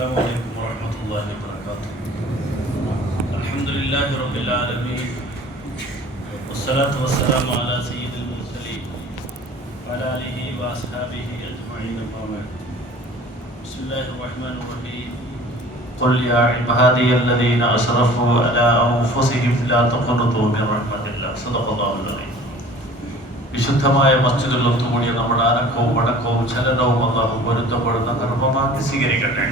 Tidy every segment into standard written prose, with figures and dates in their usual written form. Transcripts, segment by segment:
السلام عليكم ورحمة الله وبركاته. الحمد لله رب العالمين والصلاة والسلام على سيد المرسلين وعلى آله وأصحابه أجمعين أما بعد. بسم الله الرحمن الرحيم. قل يا عبادي الذين أسرفوا على أنفسهم لا تقنطوا من رحمة الله. صدق الله العظيم. വിശുദ്ധമായ മസ്ജിദിൽ ഒത്തുകൂടിയ നമ്മുടെ അനക്കവും വടക്കവും ചലനവും അല്ലാഹു പൊരുത്തപ്പെടുന്ന ധർമ്മമാക്കി സ്വീകരിക്കട്ടെ.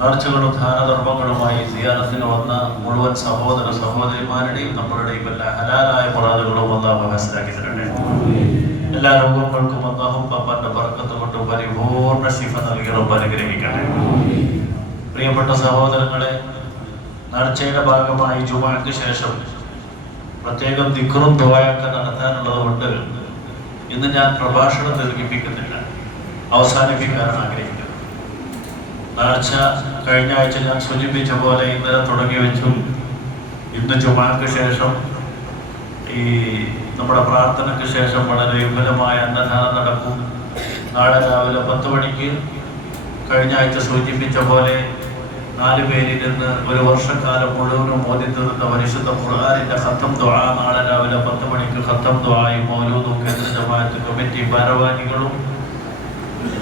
നേർച്ചകളും ദാനധർമ്മങ്ങളുമായി സിയാറത്തിന് വന്ന മുഴുവൻ സഹോദര സഹോദരിമാരുടെയും നമ്മളുടെയും എല്ലാ ഹലാലായ മുറാദുകളും അല്ലാഹു ഹാസിലാക്കി തരട്ടെ. എല്ലാ രോഗങ്ങൾക്കും അല്ലാഹു പാപ്പാന്റെ ബർക്കത്ത് കൊണ്ട് പരിപൂർണ്ണ ശിഫ നൽകി റബ്ബ് അനുഗ്രഹിക്കട്ടെ. പ്രിയപ്പെട്ട സഹോദരങ്ങളെ, നേർച്ചയുടെ ഭാഗമായി ജുമുഅക്ക് ശേഷം പ്രത്യേകം ദിക്റും ദുആയൊക്കെ നടത്താനുള്ളത് കൊണ്ട് ഇന്ന് ഞാൻ പ്രഭാഷണം ദീർഘിപ്പിക്കുന്നില്ല, അവസാനിപ്പിക്കാനാണ് ആഗ്രഹിക്കുന്നത്. നേർച്ച കഴിഞ്ഞ ആഴ്ച ഞാൻ സൂചിപ്പിച്ച പോലെ ഇന്നലെ തുടങ്ങി വെച്ചു. ഇന്ന് ജുമുഅക്ക് ശേഷം ഈ നമ്മുടെ പ്രാർത്ഥനയ്ക്ക് ശേഷം വളരെ വിപുലമായ അന്നദാനം നടക്കും. നാളെ രാവിലെ 10 മണിക്ക് കഴിഞ്ഞ ആഴ്ച സൂചിപ്പിച്ച പോലെ 4 പേരിൽ നിന്ന് ഒരു വർഷക്കാലം മുഴുവനും ഓതി തീർത്ത പരിശുദ്ധ ഖുർആനിന്റെ ഖത്തം ദുആ നാളെ രാവിലെ 10 മണിക്ക് ഖത്തം ദുആയും മൗലൂദും കേന്ദ്ര ജമാഅത്ത് കമ്മിറ്റി ഭാരവാഹികളും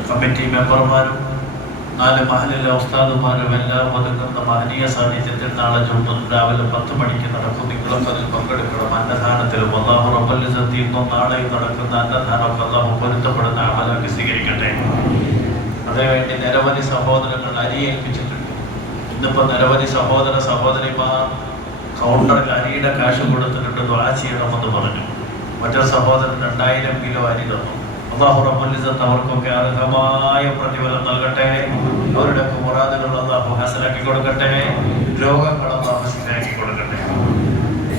കമ്മിറ്റി മെമ്പർമാരും 4 മഹല്ലിലെ ഉസ്താദുമാരും എല്ലാം ഒതുങ്ങുന്ന മഹനീയ സാന്നിധ്യത്തിൽ നാളെ രാവിലെ 10 മണിക്ക് നടക്കും. നിങ്ങളൊക്കെ അതിൽ പങ്കെടുക്കണം. അന്നദാനത്തിലും അല്ലാഹു റബ്ബുൽ ഇസ്സത്തി ഇന്നും നാളെയും നടക്കുന്ന അന്നദാനമൊക്കെ അല്ലാഹു പൊരുത്തപ്പെടുന്ന അമലാക്കി സ്വീകരിക്കട്ടെ. അതിനുവേണ്ടി നിരവധി സഹോദരങ്ങൾ അരിയേൽപ്പിച്ചിട്ടുണ്ട്. ഇന്നിപ്പോൾ നിരവധി സഹോദര സഹോദരിമാർ കൗണ്ടറിൽ അരിയുടെ കാശ് കൊടുത്തിട്ടുണ്ട്, ദുആ ചെയ്യണമെന്ന് പറഞ്ഞു. മറ്റൊരു സഹോദരൻ 2000 കിലോ അരി തന്നു. അല്ലാഹു റബ്ബുൽ ഇസ്സത്ത് അവർക്കൊക്കെ അർഹമായ പ്രതിഫലം നൽകട്ടെ. അവരുടെ മുറാദുകൾ അല്ലാഹു ഹാസിലാക്കി കൊടുക്കട്ടെ. രോഗങ്ങൾ അല്ലാഹു ശിഫയാക്കി കൊടുക്കട്ടെ.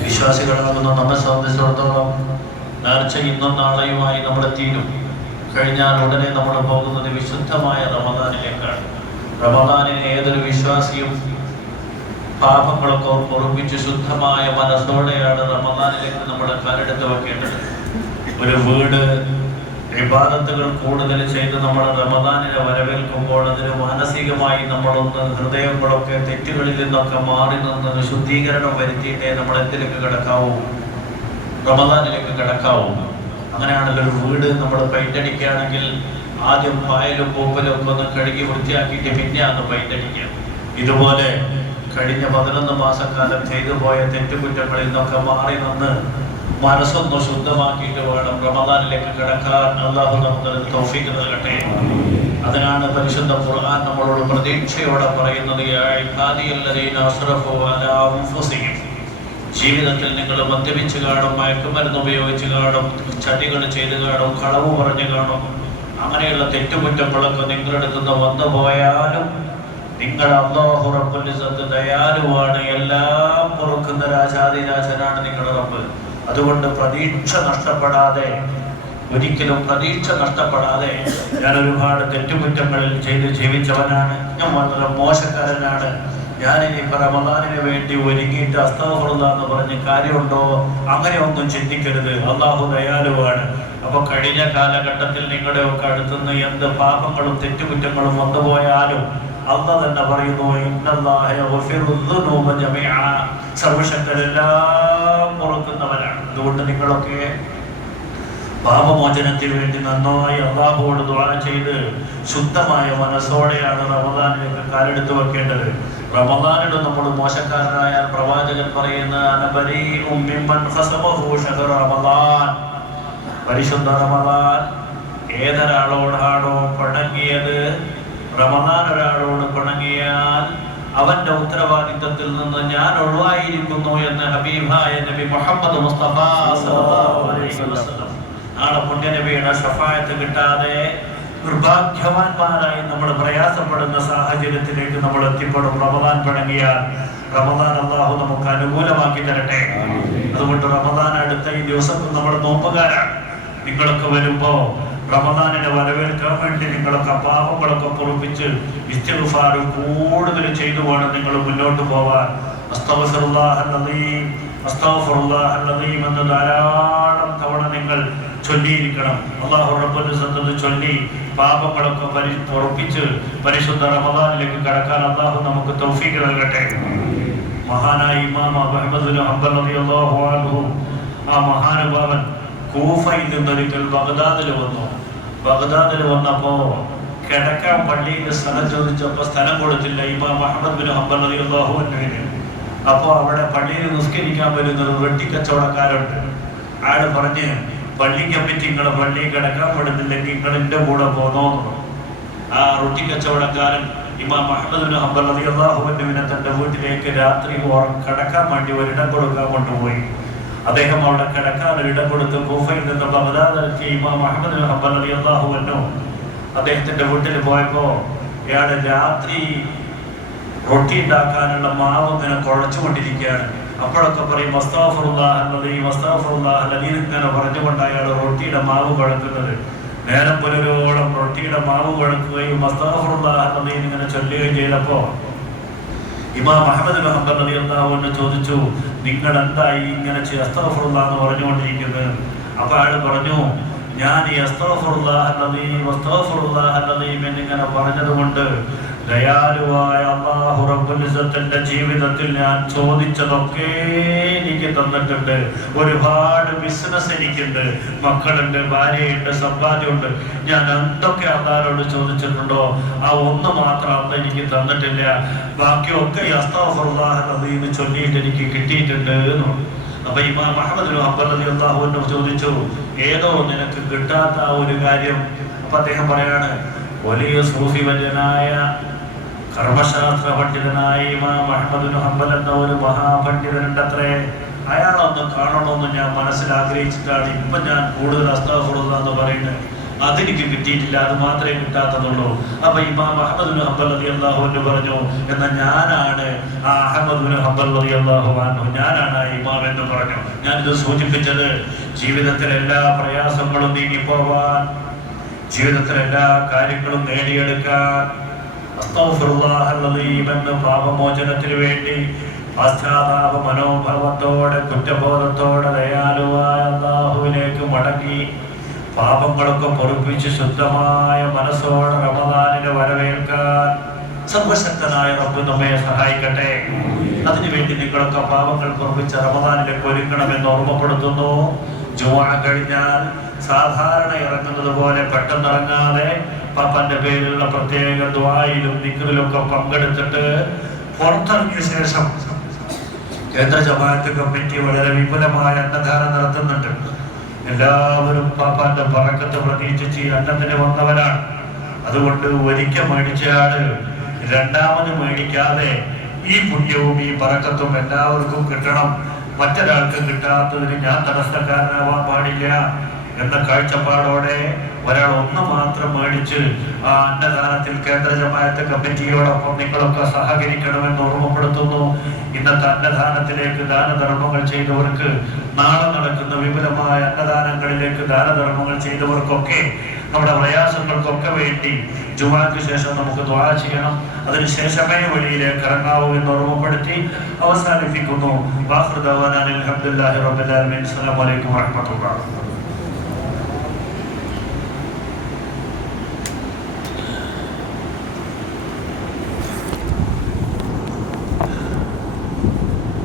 വിശ്വാസികളാകുന്ന നമ്മെ സംബന്ധിച്ചിടത്തോളം നേർച്ച ഇന്നും നാളെയുമായി നമ്മൾ തീരും. കഴിഞ്ഞാൽ ഉടനെ നമ്മൾ പോകുന്നത് വിശുദ്ധമായ റമദാനിലേക്കാണ്. റമദാനിന് ഏതൊരു വിശ്വാസിയും പാപങ്ങളൊക്കെ പൊറുപ്പിച്ച് ശുദ്ധമായ മനസ്സോടെയാണ് റമദാനിലേക്ക് നമ്മൾ കാലെടുത്ത് വെക്കേണ്ടത്. ഒരു വീട് ഇബാദത്തുകൾ കൂടുതൽ ചെയ്ത് നമ്മൾ റമദാനിനെ വരവേൽക്കുമ്പോൾ അതിന് മാനസികമായി നമ്മളൊന്ന് ഹൃദയങ്ങളൊക്കെ തെറ്റുകളിൽ നിന്നൊക്കെ മാറി നിന്ന് ശുദ്ധീകരണം വരുത്തിയിട്ടേ നമ്മൾ എന്തിലേക്ക് കിടക്കാവൂ, റമദാനിലേക്ക് കിടക്കാവൂ. അങ്ങനെയാണല്ലോ ഒരു വീട് നമ്മൾ പെയിന്റ് അടിക്കുകയാണെങ്കിൽ ആദ്യം പായലും പൂപ്പലും ഒക്കെ ഒന്ന് കഴുകി വൃത്തിയാക്കിയിട്ട് പിന്നെ അന്ന് പെയിന്റ് അടിക്കുക. ഇതുപോലെ കഴിഞ്ഞ 11 മാസക്കാലം ചെയ്തു പോയ തെറ്റുകുറ്റങ്ങളിൽ നിന്നൊക്കെ മാറി നിന്ന് മനസ്സൊന്ന് ശുദ്ധമാക്കിയിട്ട് വേണം റമദാനിലേക്ക് കിടക്കാൻ. അല്ലാഹു നമുക്ക് തൗഫീഖ് നൽകട്ടെ. അതിനാണ് പരിശുദ്ധ ഖുർആൻ നമ്മളോട് പ്രതീക്ഷയോടെ പറയുന്നത്, യാ ഇബാദിയല്ലദീന അസ്റഫു അലാ അൻഫുസിഹിം. ജീവിതത്തിൽ നിങ്ങൾ മദ്യപിച്ച് കാണും, മയക്കുമരുന്ന് ഉപയോഗിച്ച് കാണും, ചതികൾ ചെയ്ത് കാണും, കളവ് പറഞ്ഞു കാണും. അങ്ങനെയുള്ള തെറ്റുകുറ്റങ്ങളൊക്കെ നിങ്ങളുടെ അടുത്തുനിന്ന് വന്നു പോയാലും നിങ്ങൾ അല്ലാഹു റബ്ബുൽ ഇസ്സത്ത് ദയാലുവാണ്, എല്ലാം പൊറുക്കുന്ന രാജാതിരാജനാണ് നിങ്ങളുടെ റബ്ബ്. അതുകൊണ്ട് പ്രതീക്ഷ നഷ്ടപ്പെടാതെ, ഒരിക്കലും പ്രതീക്ഷ നഷ്ടപ്പെടാതെ, ഞാൻ ഒരുപാട് തെറ്റുകുറ്റങ്ങളിൽ ചെയ്ത് ജീവിച്ചവനാണ്, ഞാൻ വളരെ മോശക്കാരനാണ്, ഞാൻ ഇനി റമദാനിന് വേണ്ടി ഒരുങ്ങിയിട്ട് അസ്തഗ്ഫിറുല്ലാഹ് എന്ന് പറഞ്ഞ് കാര്യമുണ്ടോ, അങ്ങനെ ഒന്നും ചിന്തിക്കരുത്. അല്ലാഹു ദയാലുവാണ്. അപ്പൊ കഴിഞ്ഞ കാലഘട്ടത്തിൽ നിങ്ങളുടെയൊക്കെ അടുത്തുനിന്ന് എന്ത് പാപങ്ങളും തെറ്റുകുറ്റങ്ങളും വന്നുപോയാലും അല്ലാഹ് തന്നെ പറയുന്നു, ഇന്നല്ലാഹ യഗ്ഫിറു ദുനൂബ ജമീഅ. സർവശക്തരെല്ലാം പൊറുക്കുന്നവനാണ്. അതുകൊണ്ട് നിങ്ങളൊക്കെ പാപമോചനത്തിന് വേണ്ടി നന്നായി അല്ലാഹുവോട് ദുആ ചെയ്ത് ശുദ്ധമായ മനസ്സോടെയാണ് റമദാനിലേക്ക് കാലെടുത്ത് വെക്കേണ്ടത്. റമദാനിൽ നമ്മൾ മോശക്കാരനായാൽ പ്രവാചകൻ പറയുന്ന അനബരീഉം മിമ്മൻ ഖസമഹു ശഹ്റ റമദാൻ. പരിശുദ്ധ റമദാൻ ഏതൊരാളോടാണോ പിണങ്ങിയത്, റമദാൻ ഒരാളോട് പിണങ്ങിയാൽ അവന്റെ ഉത്തരവാദിത്തത്തിൽ നിന്ന് ഞാൻ ഒഴിവായിരിക്കുന്നു എന്ന് ഹബീബായ നബി മുഹമ്മദ് മുസ്തഫ സല്ലല്ലാഹു അലൈഹി വസല്ലം. നാളെ പുണ്യനബിയുടെ ശഫാഅത്ത് കിട്ടാതെ നിർഭാഗ്യവാന്മാരായി നമ്മൾ പ്രയാസപ്പെടുന്ന സാഹചര്യത്തിലേക്ക് നമ്മൾ എത്തിപ്പെടും. റമദാൻ പിണങ്ങിയാൽ റമദാൻ അല്ലാഹു നമുക്ക് അനുകൂലമാക്കി തരട്ടെ. അതുകൊണ്ട് റമദാൻ അടുത്ത ഈ ദിവസം നമ്മൾ നോമ്പുകാരാണ്. നിങ്ങളൊക്കെ വരുമ്പോ റമദാനിനെ വരവേൽക്കാൻ വേണ്ടി നിങ്ങളൊക്കെ പാപങ്ങളൊക്കെ പൊറുപ്പിച്ച് ഇസ്തിഗ്ഫാർ കൂടുതൽ ചെയ്തു വേണം നിങ്ങൾ മുന്നോട്ട് പോവാൻ. അസ്തഗ്ഫിറുല്ലാഹൽ അദീം, അസ്തഗ്ഫിറുല്ലാഹൽ അദീം എന്ന് ധാരാളം തവണ നിങ്ങൾ ചൊല്ലിയിരിക്കണം. അല്ലാഹു റബ്ബുൽ ഇസ്സത്ത് ചൊല്ലി പാപങ്ങളൊക്കെ ഉറപ്പിച്ച് പരിശുദ്ധ റമദാനിലേക്ക് കടക്കാൻ അല്ലാഹു നമുക്ക് തൗഫീഖ് നൽകട്ടെ. മഹാനായ ഇമാം അഹ്മദ് ബിൻ ഹംബൽ റളിയല്ലാഹു അൻഹു, ആ മഹാനുഭാവൻ കൂഫയിൽ നിന്നൊരിക്കൽ ബഗ്ദാദിൽ വന്നു. ബഗ്ദാദിൽ വന്നപ്പോ കിടക്കാൻ പള്ളിയിൽ സ്ഥലം ചോദിച്ചപ്പോൾ സ്ഥലം കൊടുത്തില്ല ഇമാം അഹ്മദ് ബിൻ ഹംബൽ റളിയല്ലാഹു അൻഹുവിന്. അപ്പോൾ അവിടെ പള്ളിയിൽ നിസ്കരിക്കാൻ വരുന്നൊരു റൊട്ടി കച്ചവടക്കാരുണ്ട്. ആള് പറഞ്ഞ്, പള്ളി കമ്മിറ്റി നിങ്ങളെ പള്ളിയിൽ കിടക്കാൻ പറ്റുന്നില്ലെങ്കിൽ നിങ്ങൾ എൻ്റെ കൂടെ പോന്നോ. ആ റൊട്ടി കച്ചവടക്കാരൻ ഇമാം അഹ്മദ് ബിൻ ഹംബൽ റളിയല്ലാഹു അൻഹുവിനെ തന്റെ വീട്ടിലേക്ക് രാത്രി കിടക്കാൻ വേണ്ടി ഒരിടം കൊടുക്കാൻ കൊണ്ടുപോയി. അദ്ദേഹം അവിടെ കിടക്കാൻ ഒരിടം കൊടുത്ത് കൂഫയിൽ നിന്ന് ബഗ്ദാദിലെത്തിയ ഇമാം അഹ്മദ് ബിൻ ഹംബൽ റളിയല്ലാഹു അൻഹു അദ്ദേഹത്തിന്റെ വീട്ടിൽ പോയപ്പോ ഇയാള് രാത്രി റൊട്ടി ഉണ്ടാക്കാനുള്ള മാവ് ഇങ്ങനെ കുഴച്ചുകൊണ്ടിരിക്കുകയാണ്. അപ്പോഴൊക്കെ പറയും അസ്തഗ്ഫിറുല്ലാഹ് അൽ-അദീം അസ്തഗ്ഫിറുല്ലാഹ് അൽ-അദീം ഇങ്ങനെ പറഞ്ഞുകൊണ്ട് അയാൾ റൊട്ടിയുടെ മാവ് കുഴക്കുന്നത്. നേരം പുലരോളം റൊട്ടിയുടെ മാവ് കുഴക്കുകയും അസ്തഗ്ഫിറുല്ലാഹ് അൽ-അദീം ഇങ്ങനെ ചൊല്ലുകയും ചെയ്തപ്പോ ഇമാം അഹ്മദ് ബിൻ ഹംബൽ റളിയല്ലാഹു അൻഹു ചോദിച്ചു, നിങ്ങൾ എന്തായി ഇങ്ങനെ അസ്തഗ്ഫിറുല്ലാഹ് എന്ന് പറഞ്ഞുകൊണ്ടിരിക്കുന്നത്? അപ്പൊ അയാൾ പറഞ്ഞു, ഞാൻ ഈ അസ്തഗ്ഫിറുല്ലാഹ് അൽ-അദീം അസ്തഗ്ഫിറുല്ലാഹ് അൽ-അദീം എന്നിങ്ങനെ പറഞ്ഞതുകൊണ്ട് ദയാലുവായ അല്ലാഹു റബ്ബുൽ ഇസ്സത്തിന്റെ ജീവിതത്തിൽ ഞാൻ ചോദിച്ചതൊക്കെ എനിക്ക് തന്നിട്ടുണ്ട്. ഒരുപാട് ബിസിനസ് എനിക്കുണ്ട്, മക്കളുണ്ട്, ഭാര്യയുണ്ട്, സമ്പാദ്യമുണ്ട്. ഞാൻ എന്തൊക്കെ അല്ലാഹുവോട് ചോദിച്ചിട്ടുണ്ടോ ആ ഒന്ന് മാത്രം അല്ല എനിക്ക് തന്നിട്ടില്ല. ബാക്കിയൊക്കെ അസ്തഗ്ഫിറുല്ലാഹ് അൽ-അദീം ചൊല്ലിയിട്ട് എനിക്ക് കിട്ടിയിട്ടുണ്ട് എന്ന്. അപ്പൊ ഇമാം അഹ്മദ് ബിൻ ഹംബൽ റളിയല്ലാഹു അൻഹു ചോദിച്ചു, ഏതോ നിനക്ക് കിട്ടാത്ത ആ ഒരു കാര്യം? അപ്പൊ അദ്ദേഹം പറയാണ്, വലിയ സൂഫി വര്യനായ കർമ്മശാസ്ത്ര പണ്ഡിതനായ ഇമാം അഹ്മദ് ബിൻ ഹംബൽ എന്ന ഒരു മഹാപണ്ഡിതനുണ്ടത്രേ. അയാളൊന്ന് കാണണമെന്ന് ഞാൻ മനസ്സിൽ ആഗ്രഹിച്ചിട്ടാണ് ഇപ്പൊ ഞാൻ കൂടുതൽ അസ്തഗ്ഫിറുല്ലാഹ് എന്ന് പറയുന്നത്. അതെനിക്ക് കിട്ടിയിട്ടില്ല, അത് മാത്രമേ കിട്ടാത്തതുള്ളൂ. അപ്പൊ ഇമാം അഹ്മദ് ബിൻ ഹംബൽ റളിയല്ലാഹു അൻഹു പറഞ്ഞു, എന്നാൽ ഞാനാണ് ആ അഹ്മദ് ബിൻ ഹംബൽ റളിയല്ലാഹു അൻഹു, ഞാനാണ് ആ ഇമാം എന്ന് പറഞ്ഞു. ഞാനിത് സൂചിപ്പിച്ചത് ജീവിതത്തിലെ എല്ലാ പ്രയാസങ്ങളും നീങ്ങിപ്പോവാൻ, ജീവിതത്തിലെ എല്ലാ കാര്യങ്ങളും നേടിയെടുക്കാൻ അസ്തഗ്ഫിറുല്ലാഹ് അൽ-അദീം എന്ന പാപമോചനത്തിന് വേണ്ടി പശ്ചാത്താപ മനോഭാവത്തോടെ കുറ്റബോധത്തോടെ ദയാലുവായ അല്ലാഹുവിലേക്ക് മടങ്ങി പാപങ്ങളൊക്കെ പൊറുപ്പിച്ച് ശുദ്ധമായ മനസ്സോടെ റമദാനിനെ വരവേൽക്കാൻ സർവശക്തനായ റബ്ബ് നമ്മെ സഹായിക്കട്ടെ. അതിനുവേണ്ടി നിങ്ങളൊക്കെ പാപങ്ങൾ പൊറുപ്പിച്ച് റമദാനിലേക്ക് ഒരുങ്ങണമെന്ന് ഓർമ്മപ്പെടുത്തുന്നു. ജുമുഅ കഴിഞ്ഞാൽ സാധാരണ ഇറങ്ങുന്നത് പോലെ പെട്ടെന്നിറങ്ങാതെ പാപ്പാന്റെ പേരിലുള്ള പ്രത്യേക ദുആയിലും ദിക്റിലൊക്കെ പങ്കെടുത്തിട്ട് പുറത്തിറങ്ങിയ ശേഷം കേന്ദ്ര ജമാഅത്ത് കമ്മിറ്റി വളരെ വിപുലമായ അന്നദാനം നടത്തുന്നുണ്ട്. എല്ലാവരും പാപ്പാന്റെ ബറക്കത്ത് പ്രതീക്ഷിച്ച് ഈ അന്നത്തിന് വന്നവരാണ്. അതുകൊണ്ട് ഒരിക്കൽ മേടിച്ചയാള് രണ്ടാമത് മേടിക്കാതെ ഈ പുണ്യവും ഈ ബറക്കത്തും എല്ലാവർക്കും കിട്ടണം, മറ്റൊരാൾക്ക് കിട്ടാത്തതിന് ഞാൻ തടസ്സക്കാരനാവാൻ പാടില്ല എന്ന കാഴ്ചപ്പാടോടെ ഒരാൾ ഒന്ന് മാത്രം മേടിച്ച് ആ അന്നദാനത്തിൽ കേന്ദ്ര ജമാഅത്ത് കമ്മിറ്റിയോടൊപ്പം നിങ്ങളൊക്കെ സഹകരിക്കണമെന്ന് ഓർമ്മപ്പെടുത്തുന്നു. ഇന്നത്തെ അന്നദാനത്തിലേക്ക് ദാനധർമ്മങ്ങൾ ചെയ്തവർക്ക്, നാളെ നടക്കുന്ന വിപുലമായ അന്നദാനങ്ങളിലേക്ക് ദാനധർമ്മങ്ങൾ ചെയ്തവർക്കൊക്കെ, നമ്മുടെ പ്രയാസങ്ങൾക്കൊക്കെ വേണ്ടി ജുമുഅക്ക് ശേഷം നമുക്ക് ദുആ ചെയ്യണം. അതിനുശേഷമേ വെളിയിലേക്ക് ഇറങ്ങാവൂ എന്ന് ഓർമ്മപ്പെടുത്തി അവസാനിപ്പിക്കുന്നു. വാഖിറു ദഅവാനാ അൽഹംദുലില്ലാഹി റബ്ബിൽ ആലമീൻ. അസ്സലാമു അലൈക്കും വറഹ്മത്തുള്ളാഹി.